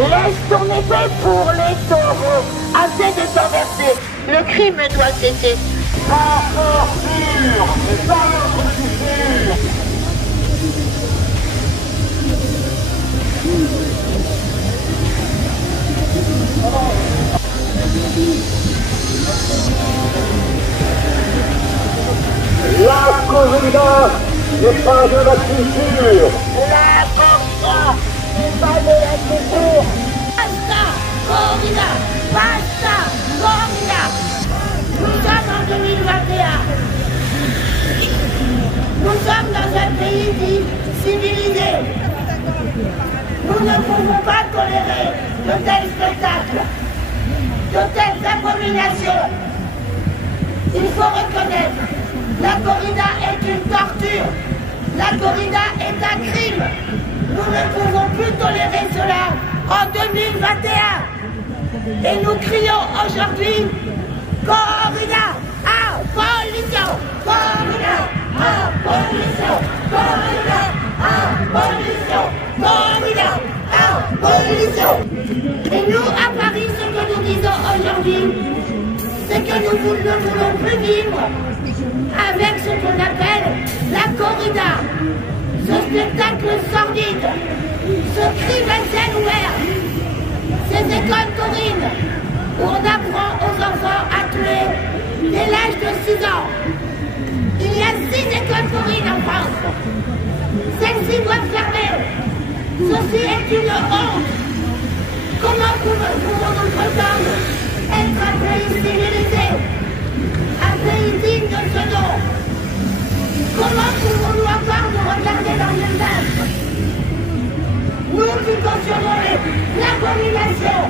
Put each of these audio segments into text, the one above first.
Laisse ton épée pour les taureaux. Assez de sang versé. Le crime doit cesser. Pas torture, c'est pas notre futur. La corrida n'est pas de la culture. La corrida n'est pas de la culture. Basta, corrida, basta, corrida. Nous sommes en 2021. Nous sommes dans un pays dit civilisé. Nous ne pouvons pas tolérer de tels spectacles, de telles abominations. Il faut reconnaître, la corrida est une torture. La corrida est un crime. Nous ne pouvons plus tolérer cela en 2021. Et nous crions aujourd'hui, corrida, abolition, corrida, abolition, corrida, abolition, corrida, abolition. Et nous, à Paris, ce que nous disons aujourd'hui, c'est que nous ne voulons plus vivre avec ce qu'on appelle la corrida, ce spectacle sordide, ce crime à ciel ouvert, ces écoles taurines où on apprend aux enfants à tuer dès l'âge de 6 ans. Il y a 6 écoles taurines en France. Celles-ci doivent fermer. Ceci est une honte. Comment pouvons-nous prétendre être un pays civilisé, un pays digne de ce nom? Comment pouvons-nous encore nous regarder dans le visage? Nous qui cautionnons l'abomination,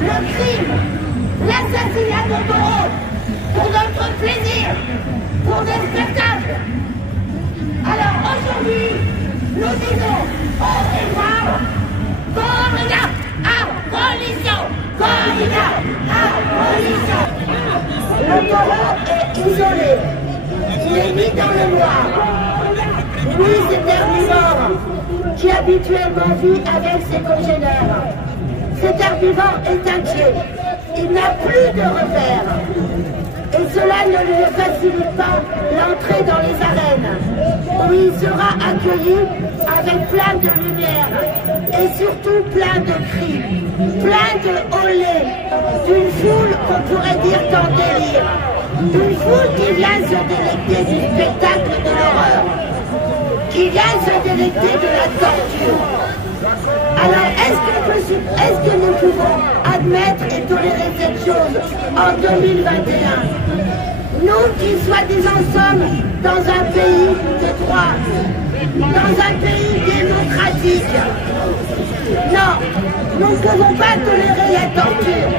le crime, l'assassinat de taureaux, pour notre plaisir, pour des spectacles. Alors aujourd'hui, nous disons au revoir, corrida, abolition, corrida, abolition. Le taureau est isolé, il est mis dans le noir. Lui, c'est herbivore qui habituellement vit avec ses congénères. Cet herbivore est inquiet, il n'a plus de repères. Et cela ne lui facilite pas l'entrée dans les arènes, où il sera accueilli avec plein de lumière et surtout plein de cris, plein de olés, d'une foule qu'on pourrait dire en délire, une foule qui vient se délecter du spectacle de l'horreur, qui vient se délecter de la torture. Alors est-ce que nous pouvons admettre et tolérer cette chose en 2021? Nous qui soi-disant sommes dans un pays de droit, dans un pays démocratique. Non, nous ne pouvons pas tolérer la torture.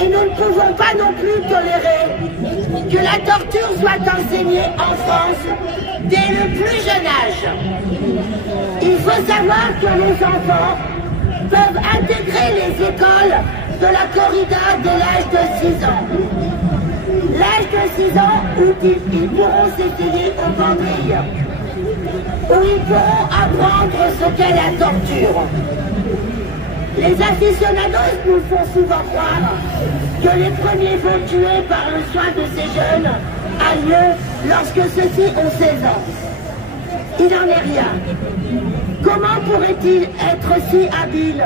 Et nous ne pouvons pas non plus tolérer que la torture soit enseignée en France dès le plus jeune âge. Il faut savoir que les enfants peuvent intégrer les écoles de la corrida dès l'âge de 6 ans. L'âge de 6 ans où ils pourront s'essayer aux banderilles, où ils pourront apprendre ce qu'est la torture. Les aficionados nous font souvent croire que les premiers vols tués par le soin de ces jeunes a lieu lorsque ceux-ci ont 16 ans. Il n'en est rien. Comment pourraient-ils être si habiles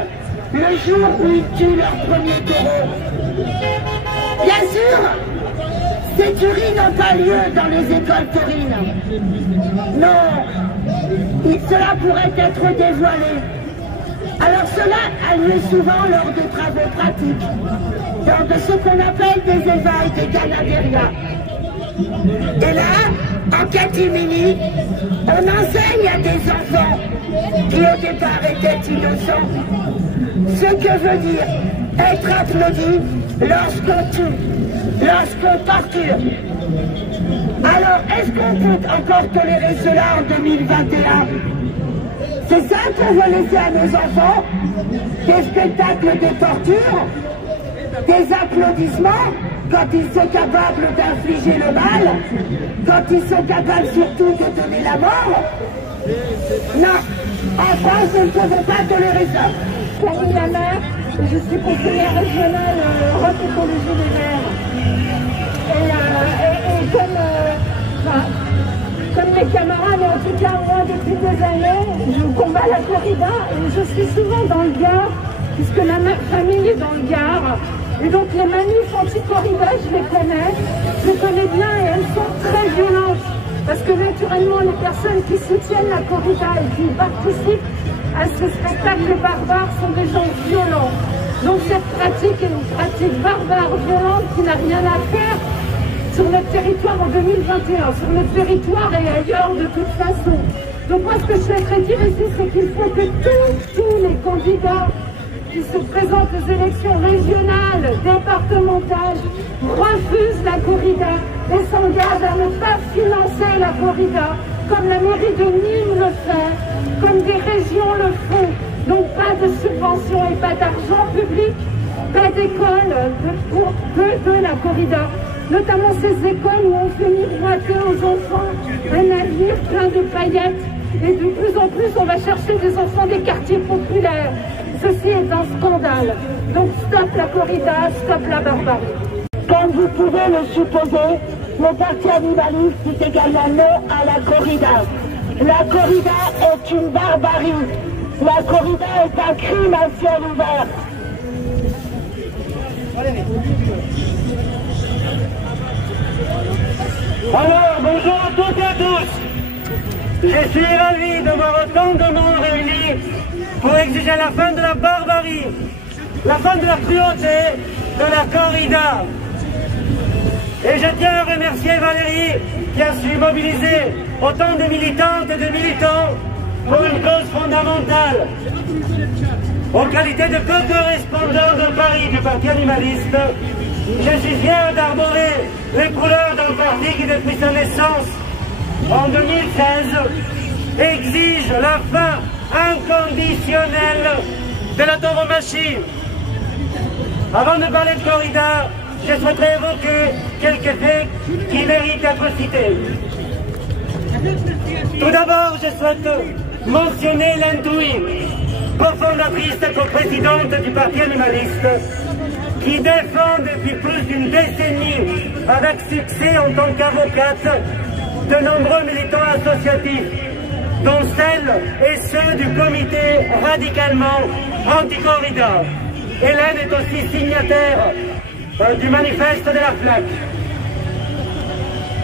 le jour où ils tuent leur premier taureau? Bien sûr, ces tueries n'ont pas lieu dans les écoles taurines. Non, cela pourrait être dévoilé. Alors cela a lieu souvent lors de travaux pratiques, dans de ce qu'on appelle des élevages des ganaderias. Et là, en catimini, on enseigne à des enfants qui au départ étaient innocents ce que veut dire être applaudi lorsqu'on tue, lorsqu'on torture. Alors, est-ce qu'on peut encore tolérer cela en 2021? C'est ça qu'on va laisser à nos enfants? Des spectacles de torture? Des applaudissements quand ils sont capables d'infliger le mal? Quand ils sont capables surtout de donner la mort? Non, en France, nous ne pouvons pas tolérer ça. Fanny Lamère et je suis conseillère régionale Europe Écologie des Verts. Et comme mes camarades, et en tout cas moi depuis des années, je combats la corrida et je suis souvent dans le Gard, puisque ma famille est dans le Gard. Et donc les manifs anti-corrida, je les connais bien et elles sont très violentes. Parce que naturellement, les personnes qui soutiennent la corrida et qui participent à ce spectacle barbare sont des gens violents. Donc cette pratique est une pratique barbare, violente, qui n'a rien à faire sur notre territoire en 2021, sur notre territoire et ailleurs de toute façon. Donc moi, ce que je souhaiterais dire ici, c'est qu'il faut que tous les candidats qui se présentent aux élections régionales, départementales, refusent la corrida et s'engagent à ne pas financer la corrida, comme la mairie de Nîmes le fait, comme des régions le font. Donc pas de subventions et pas d'argent public, pas d'école de la corrida. Notamment ces écoles où on fait miroiter aux enfants un navire plein de paillettes. Et de plus en plus, on va chercher des enfants des quartiers populaires. Ceci est un scandale. Donc stop la corrida, stop la barbarie. Comme vous pouvez le supposer, le parti animaliste dit également non à la corrida. La corrida est une barbarie. La corrida est un crime à ciel ouvert. Alors, bonjour à toutes et à tous. Je suis ravi de voir autant de monde réunis pour exiger la fin de la barbarie, la fin de la cruauté, de la corrida. Et je tiens à remercier Valérie qui a su mobiliser autant de militantes et de militants pour une cause fondamentale. En qualité de co-correspondant de Paris du Parti animaliste, je suis fier d'arborer les couleurs d'un parti qui, depuis sa naissance, en 2016, exige la fin inconditionnelle de la tauromachie. Avant de parler de corrida, je souhaiterais évoquer quelques faits qui méritent d'être cités. Tout d'abord, je souhaite mentionner l'Intouï, cofondatrice et coprésidente du Parti animaliste, qui défend depuis plus d'une décennie, avec succès en tant qu'avocate, de nombreux militants associatifs, dont celles et ceux du comité radicalement anti-corrida. Hélène est aussi signataire du manifeste de la FLAC.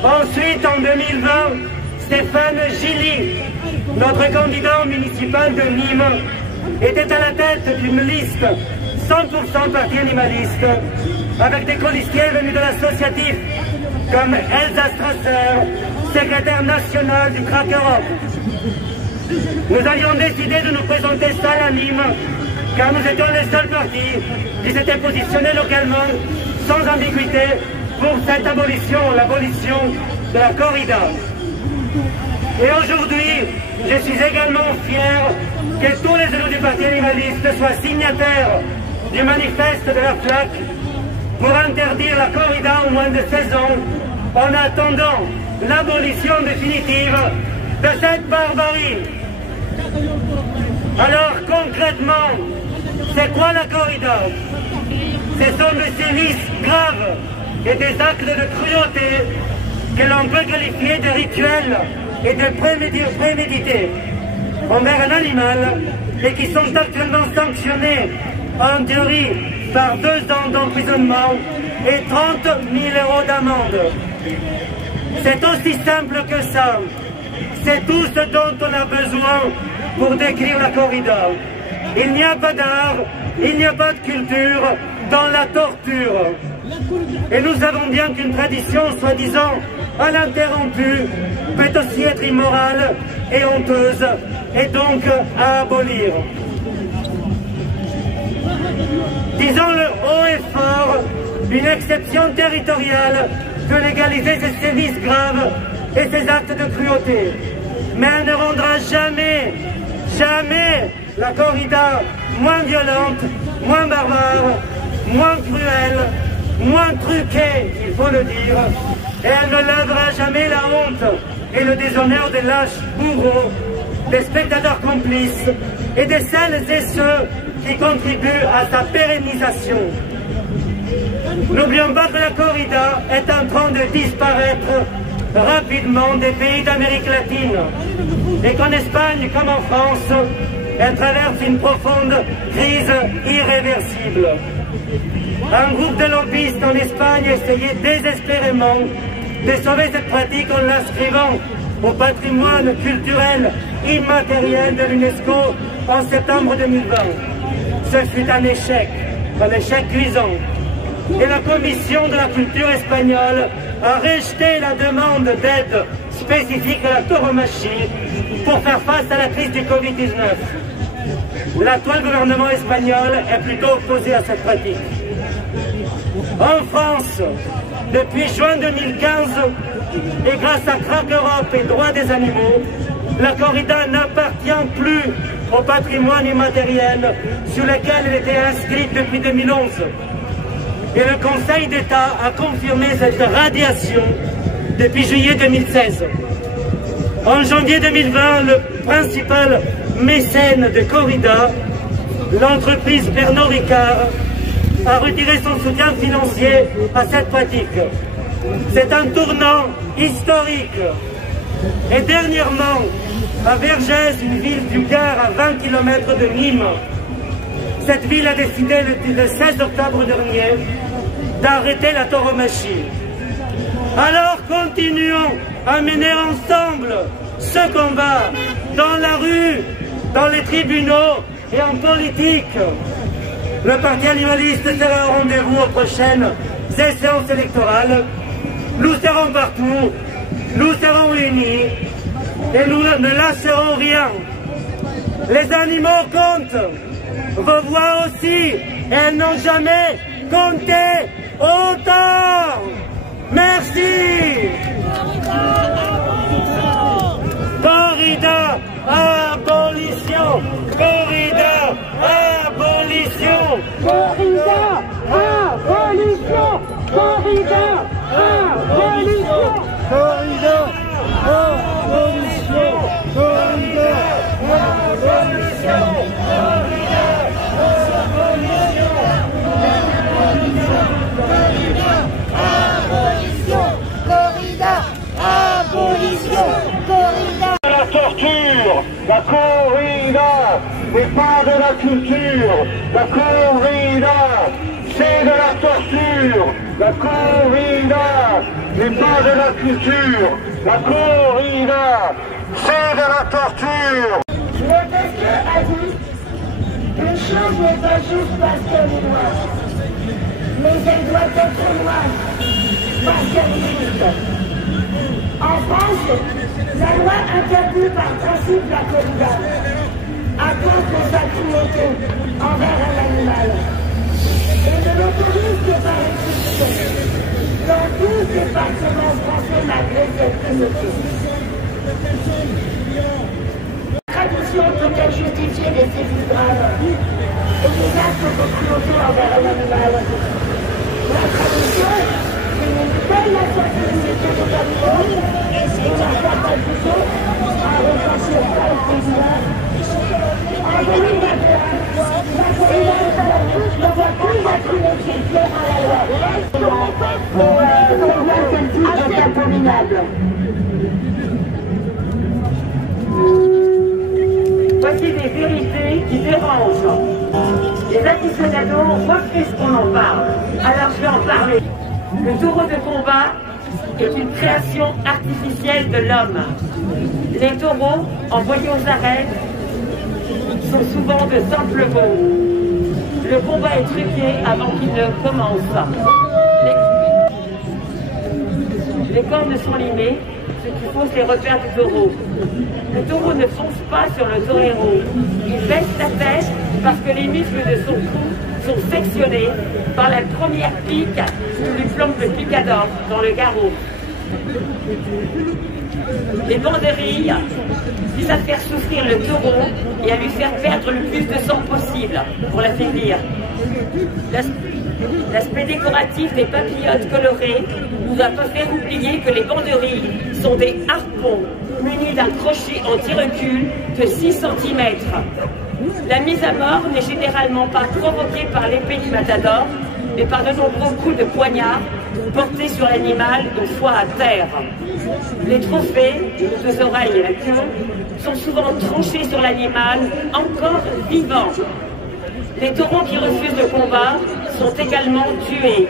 Ensuite, en 2020, Stéphane Gilly, notre candidat municipal de Nîmes, était à la tête d'une liste 100% parti animaliste, avec des colistiers venus de l'associatif, comme Elsa Strasser, secrétaire nationale du CRAC Europe. Nous avions décidé de nous présenter seul à Nîmes, car nous étions les seuls partis qui s'étaient positionnés localement, sans ambiguïté, pour cette abolition, l'abolition de la corrida. Et aujourd'hui, je suis également fier que tous les élus du Parti animaliste soient signataires du manifeste de la FLAC pour interdire la corrida en moins de 16 ans, en attendant l'abolition définitive de cette barbarie. Alors concrètement, c'est quoi la corrida? Ce sont des sévices graves et des actes de cruauté que l'on peut qualifier de rituels et de prémédités envers un animal et qui sont actuellement sanctionnés en théorie par 2 ans d'emprisonnement et 30 000 € d'amende. C'est aussi simple que ça. C'est tout ce dont on a besoin pour décrire la corrida. Il n'y a pas d'art, il n'y a pas de culture dans la torture. Et nous savons bien qu'une tradition soi-disant à l'interrompu peut aussi être immorale et honteuse, et donc à abolir. Disons-le haut et fort, une exception territoriale peut légaliser ces sévices graves et ces actes de cruauté. Mais elle ne rendra jamais, jamais la corrida moins violente, moins barbare, moins cruelle, moins truquée, il faut le dire. Et elle ne lavera jamais la honte et le déshonneur des lâches bourreaux, des spectateurs complices et de celles et ceux qui contribuent à sa pérennisation. N'oublions pas que la corrida est en train de disparaître rapidement des pays d'Amérique latine et qu'en Espagne comme en France, elle traverse une profonde crise irréversible. Un groupe de lobbyistes en Espagne essayait désespérément de sauver cette pratique en l'inscrivant au patrimoine culturel immatériel de l'UNESCO en septembre 2020. Ce fut un échec cuisant. Et la Commission de la culture espagnole a rejeté la demande d'aide spécifique à la tauromachie pour faire face à la crise du Covid-19. L'actuel gouvernement espagnol est plutôt opposé à cette pratique. En France, depuis juin 2015, et grâce à Crac Europe et Droits des animaux, la corrida n'appartient plus au patrimoine immatériel sur lequel elle était inscrite depuis 2011. Et le Conseil d'État a confirmé cette radiation depuis juillet 2016. En janvier 2020, le principal mécène de corrida, l'entreprise Pernod Ricard, a retiré son soutien financier à cette pratique. C'est un tournant historique. Et dernièrement, à Vergès, une ville du Gard à 20 km de Nîmes, cette ville a décidé le 16 octobre dernier d'arrêter la tauromachie. Alors continuons à mener ensemble ce combat dans la rue, dans les tribunaux et en politique. Le Parti animaliste sera au rendez-vous aux prochaines séances électorales. Nous serons partout, nous serons unis et nous ne lâcherons rien. Les animaux comptent, vos voix aussi, elles n'ont jamais compté autant. Merci. Corrida, abolition. Corrida, abolition. Corrida, abolition. Corrida, abolition. Corrida, abolition. Corrida, abolition. Corrida, abolition, corrida. La torture, la corrida n'est pas de la culture. La corrida, c'est de la torture. La corrida n'est pas de la culture. La corrida, c'est de la torture. Montesquieu a dit qu'une chose n'est pas juste parce qu'elle est noire, mais elle doit être noire parce qu'elle est juste. En France, la loi interdit par principe la corrida à cause de sa cruauté envers un animal et ne l'autorise que par exception dans tous les départements français malgré cette cruauté. La tradition peut-elle justifier des sévices graves et des actes de cruauté envers un animal? La tradition limite la sensibilité des animaux et la capacité à réfléchir ça au plaisir. En 2021, la corrida est à la touche d'avoir plus la cruauté à la loi. C'est abominable. Voici des vérités qui dérangent. Les aficionados refusent qu'on en parle. Alors je vais en parler. Le taureau de combat est une création artificielle de l'homme. Les taureaux, envoyés aux arènes, sont souvent de simples veaux. Le combat est truqué avant qu'il ne commence. Les cornes sont limées. Ce qu'il faut, c'est les repères du taureau. Le taureau ne fonce pas sur le torero. Il baisse la tête parce que les muscles de son cou sont sectionnés par la première pique du flanc de picador dans le garrot. Les banderilles visent à faire souffrir le taureau et à lui faire perdre le plus de sang possible pour l'affaiblir. L'aspect décoratif des papillotes colorées nous a pas fait oublier que les banderilles sont des harpons munis d'un crochet anti-recul de 6 cm. La mise à mort n'est généralement pas provoquée par l'épée du matador, mais par de nombreux coups de poignard portés sur l'animal une fois à terre. Les trophées, les 2 oreilles et la queue, sont souvent tranchés sur l'animal encore vivant. Les taureaux qui refusent le combat sont également tués.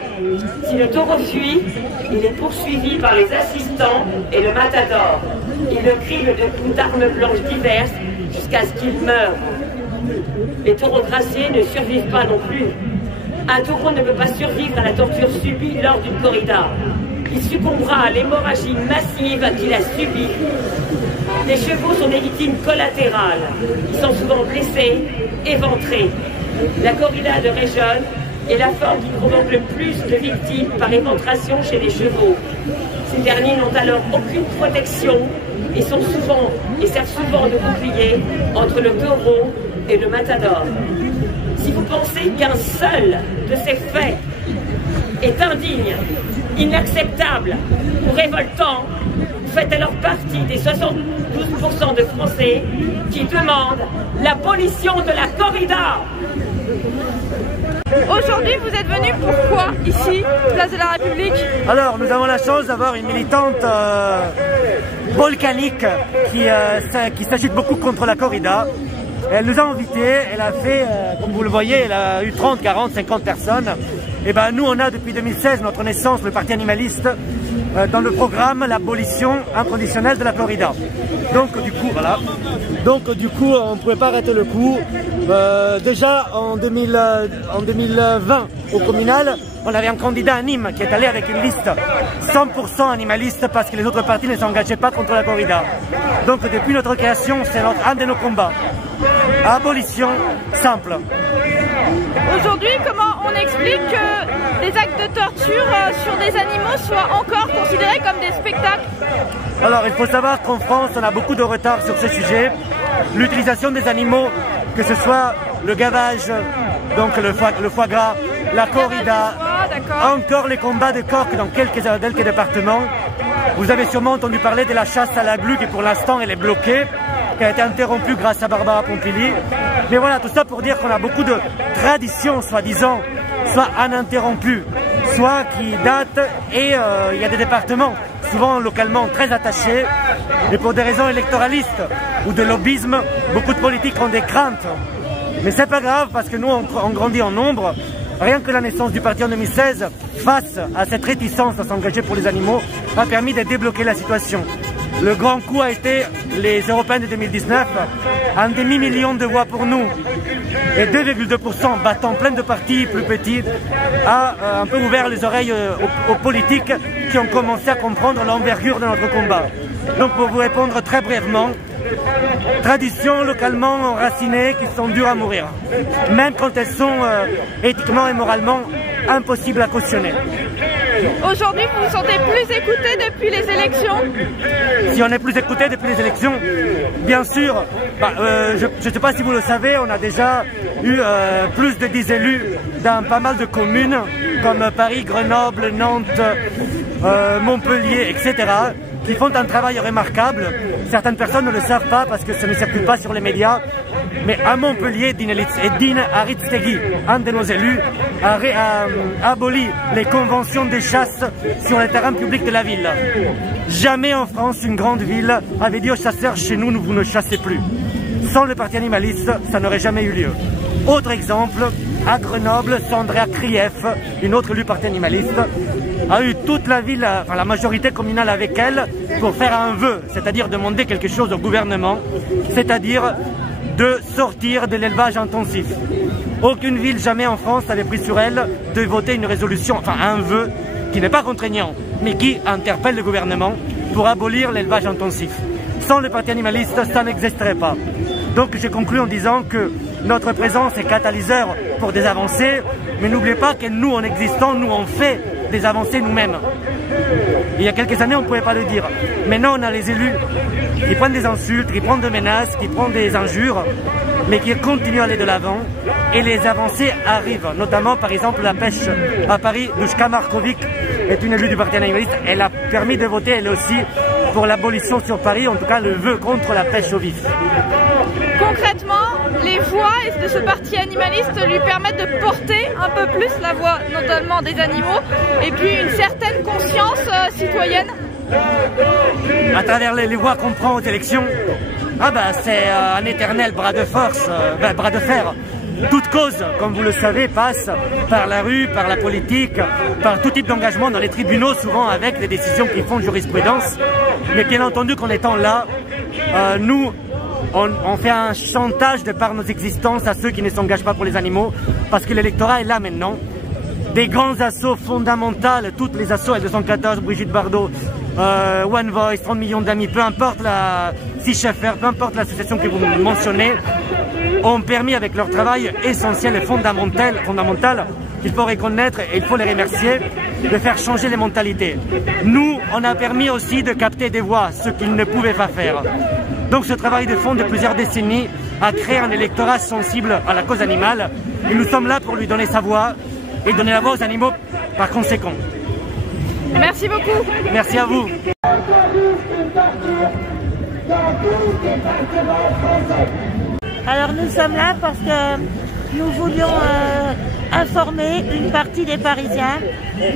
Si le taureau fuit, il est poursuivi par les assistants et le matador. Il le crible de coups d'armes blanches diverses jusqu'à ce qu'il meure. Les taureaux graciés ne survivent pas non plus. Un taureau ne peut pas survivre à la torture subie lors d'une corrida. Il succombera à l'hémorragie massive qu'il a subie. Les chevaux sont des victimes collatérales. Ils sont souvent blessés, éventrés. La corrida de Réjeune est la forme qui provoque le plus de victimes par éventration chez les chevaux. Ces derniers n'ont alors aucune protection et servent souvent de bouclier entre le taureau et le matador. Si vous pensez qu'un seul de ces faits est indigne, inacceptable ou révoltant, vous faites alors partie des 72% de Français qui demandent l'abolition de la corrida. Aujourd'hui, vous êtes venu pourquoi ici, place de la République? Alors, nous avons la chance d'avoir une militante volcanique qui s'agite beaucoup contre la corrida. Elle nous a invités, elle a fait, comme vous le voyez, elle a eu 30, 40, 50 personnes. Et ben nous, on a depuis 2016, notre naissance, le Parti animaliste, dans le programme l'abolition inconditionnelle de la corrida. Donc du coup, voilà. Donc du coup, on ne pouvait pas arrêter le coup. Déjà en 2020, au communal, on avait un candidat à Nîmes qui est allé avec une liste 100% animaliste parce que les autres partis ne s'engageaient pas contre la corrida. Donc depuis notre création, c'est un de nos combats. Abolition simple. Aujourd'hui, comment on explique que les actes de torture sur des animaux soient encore considérés comme des spectacles? Alors, il faut savoir qu'en France, on a beaucoup de retard sur ce sujet. L'utilisation des animaux, que ce soit le gavage, donc le foie gras, la corrida, encore les combats de coqs dans quelques départements. Vous avez sûrement entendu parler de la chasse à la glu qui pour l'instant elle est bloquée, qui a été interrompue grâce à Barbara Pompili. Mais voilà, tout ça pour dire qu'on a beaucoup de traditions, soi-disant, soit ininterrompues, soit qui datent, et il y a des départements, souvent localement très attachés, et pour des raisons électoralistes ou de lobbyisme, beaucoup de politiques ont des craintes. Mais c'est pas grave parce que nous on grandit en nombre. Rien que la naissance du parti en 2016, face à cette réticence à s'engager pour les animaux, a permis de débloquer la situation. Le grand coup a été les Européennes de 2019, un demi-million de voix pour nous et 2,2% battant plein de partis plus petits, a un peu ouvert les oreilles aux politiques qui ont commencé à comprendre l'envergure de notre combat. Donc pour vous répondre très brièvement, traditions localement enracinées qui sont dures à mourir, même quand elles sont éthiquement et moralement impossibles à cautionner. Aujourd'hui, vous vous sentez plus écouté depuis les élections? Si on est plus écouté depuis les élections, bien sûr. Je ne sais pas si vous le savez, on a déjà eu plus de 10 élus dans pas mal de communes, comme Paris, Grenoble, Nantes, Montpellier, etc., qui font un travail remarquable. Certaines personnes ne le savent pas parce que ça ne circule pas sur les médias. Mais à Montpellier, Dean Ariztegui, un de nos élus, a aboli les conventions de chasse sur les terrains publics de la ville. Jamais en France, une grande ville avait dit aux chasseurs, chez nous, vous ne chassez plus. Sans le parti animaliste, ça n'aurait jamais eu lieu. Autre exemple, à Grenoble, Sandra Krief, une autre élue parti animaliste, a eu toute la ville, enfin la majorité communale avec elle, pour faire un vœu, c'est-à-dire demander quelque chose au gouvernement, c'est-à-dire de sortir de l'élevage intensif. Aucune ville jamais en France avait pris sur elle de voter une résolution, enfin un vœu qui n'est pas contraignant, mais qui interpelle le gouvernement pour abolir l'élevage intensif. Sans le parti animaliste, ça n'existerait pas. Donc j'ai conclu en disant que notre présence est catalyseur pour des avancées, mais n'oubliez pas que nous, en existant, nous on fait des avancées nous-mêmes. Il y a quelques années, on ne pouvait pas le dire. Maintenant, on a les élus qui prennent des insultes, qui prennent des menaces, qui prennent des injures, mais qui continuent à aller de l'avant. Et les avancées arrivent, notamment, par exemple, la pêche à Paris. Duška Marković est une élue du Parti animaliste. Elle a permis de voter, elle aussi, pour l'abolition sur Paris, en tout cas le vœu contre la pêche au vif. Concrètement, les voix de ce parti animaliste lui permettent de porter un peu plus la voix, notamment des animaux, et puis une certaine conscience citoyenne. À travers les voix qu'on prend aux élections, c'est un éternel bras de force, bras de fer. Toute cause, comme vous le savez, passe par la rue, par la politique, par tout type d'engagement dans les tribunaux, souvent avec des décisions qui font jurisprudence. Mais bien entendu qu'en étant là, nous, on fait un chantage de par nos existences à ceux qui ne s'engagent pas pour les animaux, parce que l'électorat est là maintenant. Des grands assauts fondamentaux, toutes les assauts, L214, Brigitte Bardot, One Voice, 30 millions d'amis, peu importe la Sea-Shepherd, peu importe l'association que vous mentionnez, ont permis avec leur travail essentiel et fondamental, qu'il faut reconnaître et il faut les remercier, de faire changer les mentalités. Nous, on a permis aussi de capter des voix, ce qu'ils ne pouvaient pas faire. Donc ce travail de fond de plusieurs décennies a créé un électorat sensible à la cause animale et nous sommes là pour lui donner sa voix et donner la voix aux animaux par conséquent. Merci beaucoup. Merci à vous. Alors nous sommes là parce que nous voulions informer une partie des Parisiens,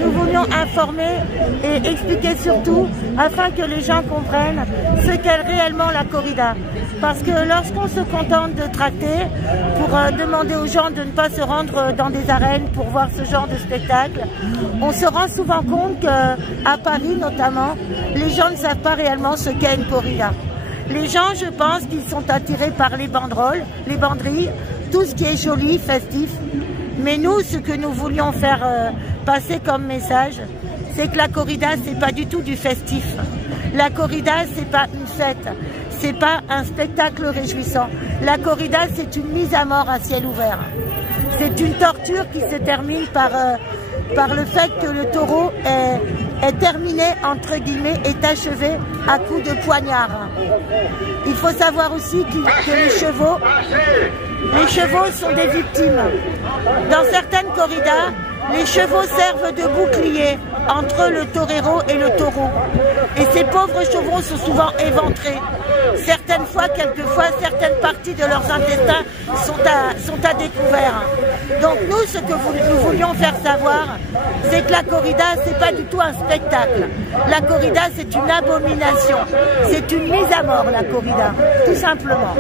nous voulions informer et expliquer surtout afin que les gens comprennent ce qu'est réellement la corrida. Parce que lorsqu'on se contente de tracter pour demander aux gens de ne pas se rendre dans des arènes pour voir ce genre de spectacle, on se rend souvent compte qu'à Paris notamment, les gens ne savent pas réellement ce qu'est une corrida. Les gens, je pense qu'ils sont attirés par les banderoles, les banderilles, tout ce qui est joli, festif. Mais nous, ce que nous voulions faire passer comme message, c'est que la corrida, c'est pas du tout du festif. La corrida, c'est pas une fête. C'est pas un spectacle réjouissant. La corrida, c'est une mise à mort à ciel ouvert. C'est une torture qui se termine par le fait que le taureau est terminé, entre guillemets, est achevé à coups de poignard. Il faut savoir aussi que les chevaux sont des victimes. Dans certaines corridas, les chevaux servent de bouclier entre le torero et le taureau. Et ces pauvres chevaux sont souvent éventrés. Certaines fois, quelquefois, certaines parties de leurs intestins sont à découvert. Donc nous, ce que nous voulions faire savoir, c'est que la corrida, c'est pas du tout un spectacle. La corrida, c'est une abomination. C'est une mise à mort, la corrida, tout simplement.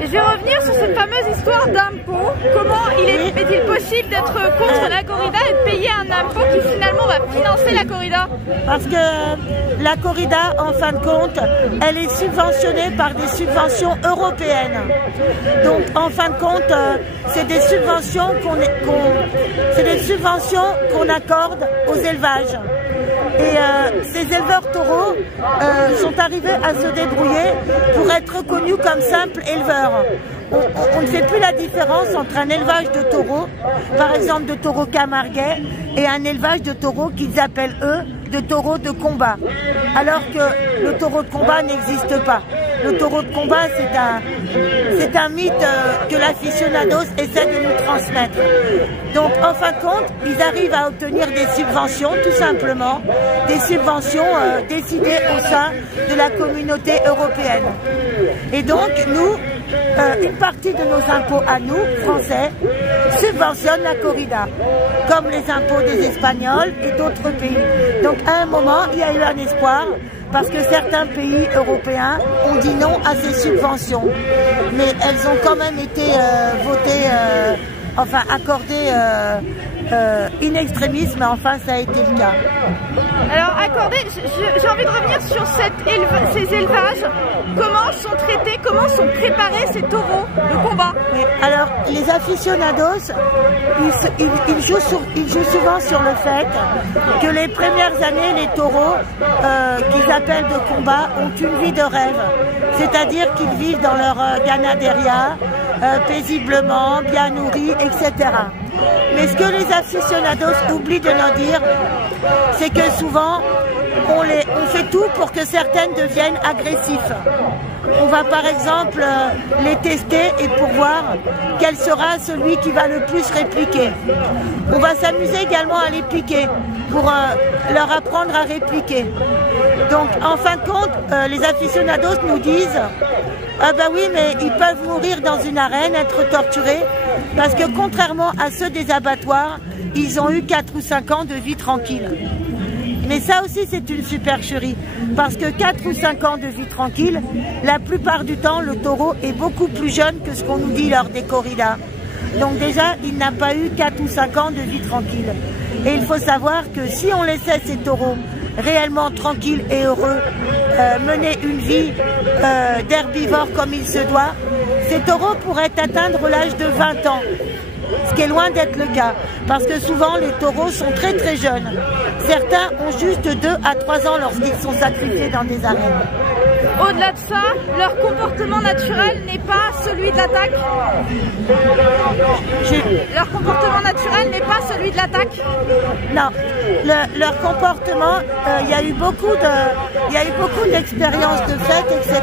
Et je vais revenir sur cette fameuse histoire d'impôt. Comment est-il possible d'être contre la corrida et de payer un impôt qui finalement va financer la corrida? Parce que la corrida, en fin de compte, elle est subventionnée par des subventions européennes. Donc, en fin de compte, c'est des subventions qu'on accorde aux élevages. Et ces éleveurs taureaux sont arrivés à se débrouiller pour être reconnus comme simples éleveurs. On ne fait plus la différence entre un élevage de taureaux, par exemple de taureaux camarguais, et un élevage de taureaux qu'ils appellent eux de taureaux de combat. Alors que le taureau de combat n'existe pas. Le taureau de combat, c'est un mythe que l'aficionados essaie de nous transmettre. Donc, en fin de compte, ils arrivent à obtenir des subventions, tout simplement, des subventions décidées au sein de la communauté européenne. Et donc, nous, une partie de nos impôts à nous, Français, subventionne la corrida, comme les impôts des Espagnols et d'autres pays. Donc, à un moment, il y a eu un espoir, parce que certains pays européens ont dit non à ces subventions. Mais elles ont quand même été votées, accordées in extremis, mais enfin ça a été le cas. Alors accordé, j'ai envie de revenir sur ces élevages. Comment sont traités, comment sont préparés ces taureaux de combat? Oui. Alors les aficionados, ils jouent souvent sur le fait que les premières années, les taureaux qu'ils appellent de combat ont une vie de rêve. C'est-à-dire qu'ils vivent dans leur ganaderia, paisiblement, bien nourris, etc. Mais ce que les aficionados oublient de nous dire, c'est que souvent, on fait tout pour que certaines deviennent agressifs. On va par exemple les tester et pour voir quel sera celui qui va le plus répliquer. On va s'amuser également à les piquer pour leur apprendre à répliquer. Donc en fin de compte, les aficionados nous disent ah bah oui, mais ils peuvent mourir dans une arène, être torturés, parce que contrairement à ceux des abattoirs, ils ont eu 4 ou 5 ans de vie tranquille. Mais ça aussi c'est une supercherie, parce que 4 ou 5 ans de vie tranquille, la plupart du temps le taureau est beaucoup plus jeune que ce qu'on nous dit lors des corridas. Donc déjà, il n'a pas eu 4 ou 5 ans de vie tranquille. Et il faut savoir que si on laissait ces taureaux réellement tranquilles et heureux mener une vie d'herbivore comme il se doit, ces taureaux pourraient atteindre l'âge de 20 ans. Ce qui est loin d'être le cas, parce que souvent les taureaux sont très très jeunes. Certains ont juste 2 à 3 ans lorsqu'ils sont sacrifiés dans des arènes. Au-delà de ça, leur comportement naturel n'est pas celui de l'attaque. Leur comportement naturel n'est pas celui de l'attaque. Non, leur comportement, il y a eu beaucoup d'expériences de fête, etc.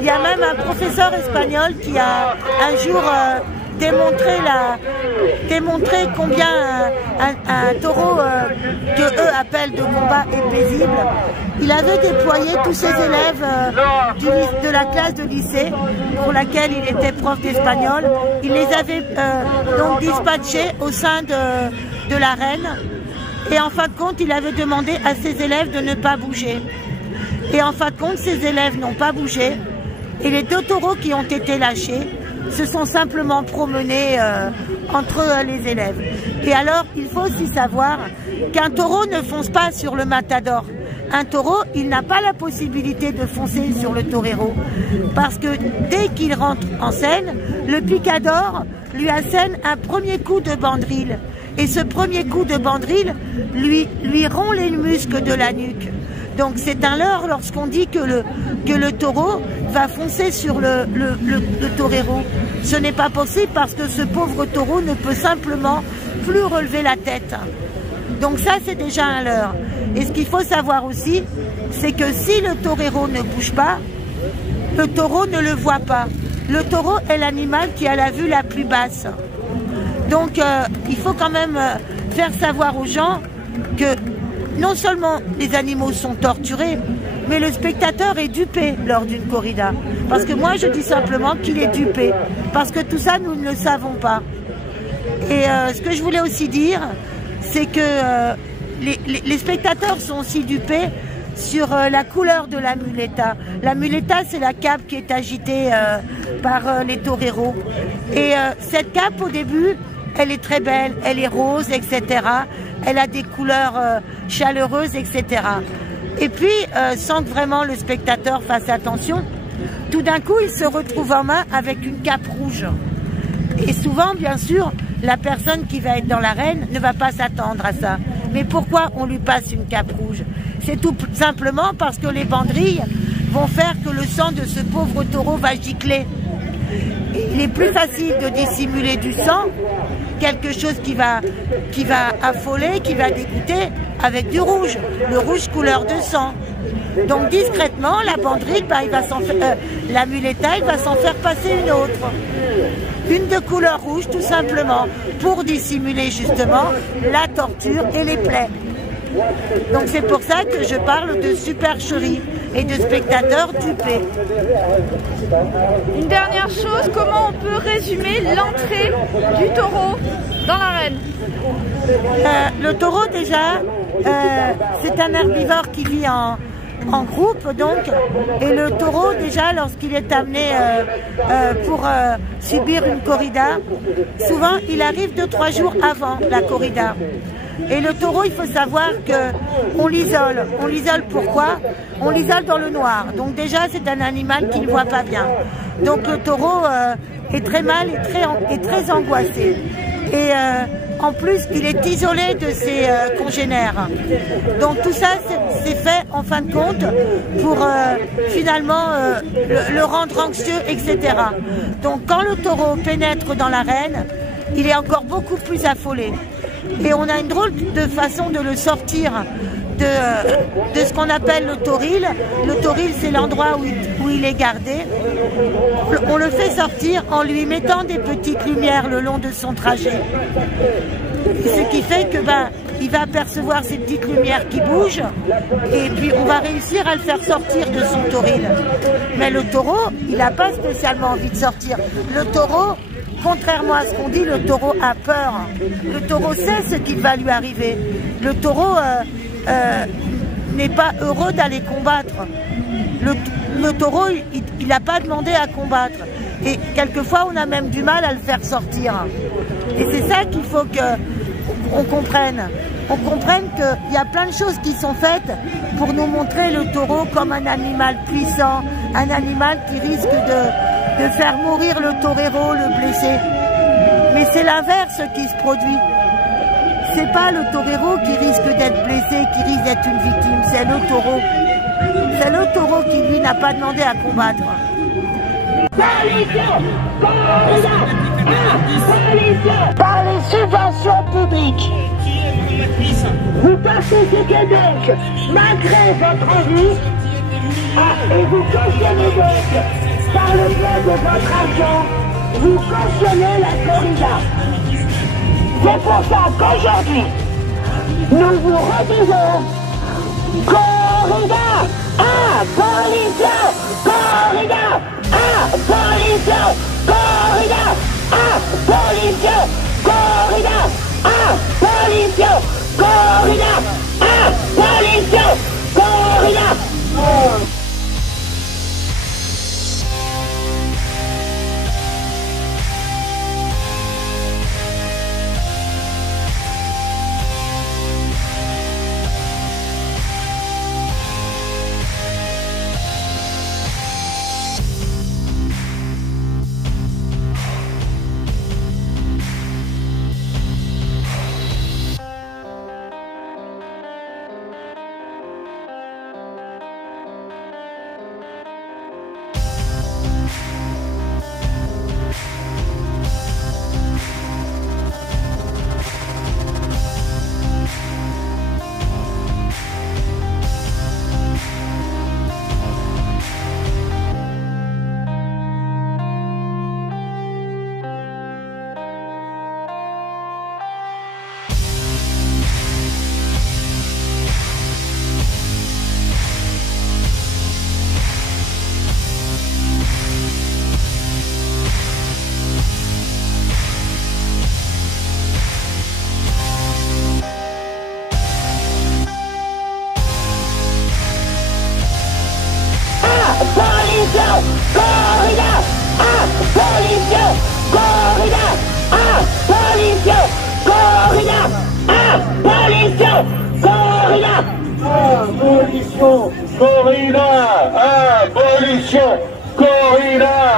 Il y a même un professeur espagnol qui a un jour démontrer combien un taureau que eux appellent de combat est paisible. Il avait déployé tous ses élèves de la classe de lycée pour laquelle il était prof d'espagnol. Il les avait donc dispatchés au sein de l'arène et en fin de compte il avait demandé à ses élèves de ne pas bouger. Et en fin de compte ses élèves n'ont pas bougé et les 2 taureaux qui ont été lâchés se sont simplement promenés entre les élèves. Et alors, il faut aussi savoir qu'un taureau ne fonce pas sur le matador. Un taureau, il n'a pas la possibilité de foncer sur le torero. Parce que dès qu'il rentre en scène, le picador lui assène un premier coup de bandrille. Et ce premier coup de bandrille lui rompt les muscles de la nuque. Donc c'est un leurre lorsqu'on dit que le taureau va foncer sur le torero. Ce n'est pas possible parce que ce pauvre taureau ne peut simplement plus relever la tête. Donc ça c'est déjà un leurre. Et ce qu'il faut savoir aussi, c'est que si le torero ne bouge pas, le taureau ne le voit pas. Le taureau est l'animal qui a la vue la plus basse. Donc il faut quand même faire savoir aux gens que non seulement les animaux sont torturés, mais le spectateur est dupé lors d'une corrida. Parce que moi je dis simplement qu'il est dupé, parce que tout ça nous ne le savons pas. Et ce que je voulais aussi dire, c'est que les spectateurs sont aussi dupés sur la couleur de la muleta. La muleta, c'est la cape qui est agitée par les toreros. Et cette cape, au début, elle est très belle, elle est rose, etc. Elle a des couleurs chaleureuses, etc. Et puis, sans que vraiment le spectateur fasse attention, tout d'un coup, il se retrouve en main avec une cape rouge. Et souvent, bien sûr, la personne qui va être dans l'arène ne va pas s'attendre à ça. Mais pourquoi on lui passe une cape rouge? C'est tout simplement parce que les bandrilles vont faire que le sang de ce pauvre taureau va gicler. Il est plus facile de dissimuler du sang, quelque chose qui va affoler, qui va dégoûter, avec du rouge, le rouge couleur de sang. Donc discrètement, la banderille, la muleta, il va s'en faire passer une autre. Une de couleur rouge, tout simplement, pour dissimuler justement la torture et les plaies. Donc c'est pour ça que je parle de supercherie et de spectateurs dupés. Une dernière chose, comment on peut résumer l'entrée du taureau dans l'arène? Le taureau déjà, c'est un herbivore qui vit en groupe donc, et le taureau déjà lorsqu'il est amené pour subir une corrida, souvent il arrive 2-3 jours avant la corrida. Et le taureau, il faut savoir qu'on l'isole. On l'isole pourquoi? On l'isole dans le noir. Donc déjà, c'est un animal qui ne voit pas bien. Donc le taureau est très mal et très angoissé. Et en plus, il est isolé de ses congénères. Donc tout ça, c'est fait en fin de compte pour finalement le rendre anxieux, etc. Donc quand le taureau pénètre dans l'arène, il est encore beaucoup plus affolé. Et on a une drôle de façon de le sortir de ce qu'on appelle le toril. Le toril, c'est l'endroit où il est gardé. On le fait sortir en lui mettant des petites lumières le long de son trajet. Ce qui fait que il va apercevoir ces petites lumières qui bougent et puis on va réussir à le faire sortir de son taurine. Mais le taureau, il n'a pas spécialement envie de sortir. Le taureau, contrairement à ce qu'on dit, le taureau a peur. Le taureau sait ce qui va lui arriver. Le taureau n'est pas heureux d'aller combattre. Le taureau, il n'a pas demandé à combattre. Et quelquefois, on a même du mal à le faire sortir. Et c'est ça qu'il faut qu'on comprenne. On comprenne qu'il y a plein de choses qui sont faites pour nous montrer le taureau comme un animal puissant, un animal qui risque de faire mourir le torero, le blesser. Mais c'est l'inverse qui se produit. C'est pas le torero qui risque d'être blessé, qui risque d'être une victime, c'est le taureau. C'est le taureau qui, lui, n'a pas demandé à combattre. Par les subventions publiques, vous participez donc, malgré votre envie, et vous cautionnez donc, par le biais de votre argent, vous cautionnez la corrida. C'est pour ça qu'aujourd'hui, nous vous redisons corrida, abolition, corrida, abolition, corrida, abolition, corrida, abolition, corrida, abolition, corrida. Corrida, abolition, corrida, abolition, corrida, abolition, corrida, abolition, corrida, abolition, corrida.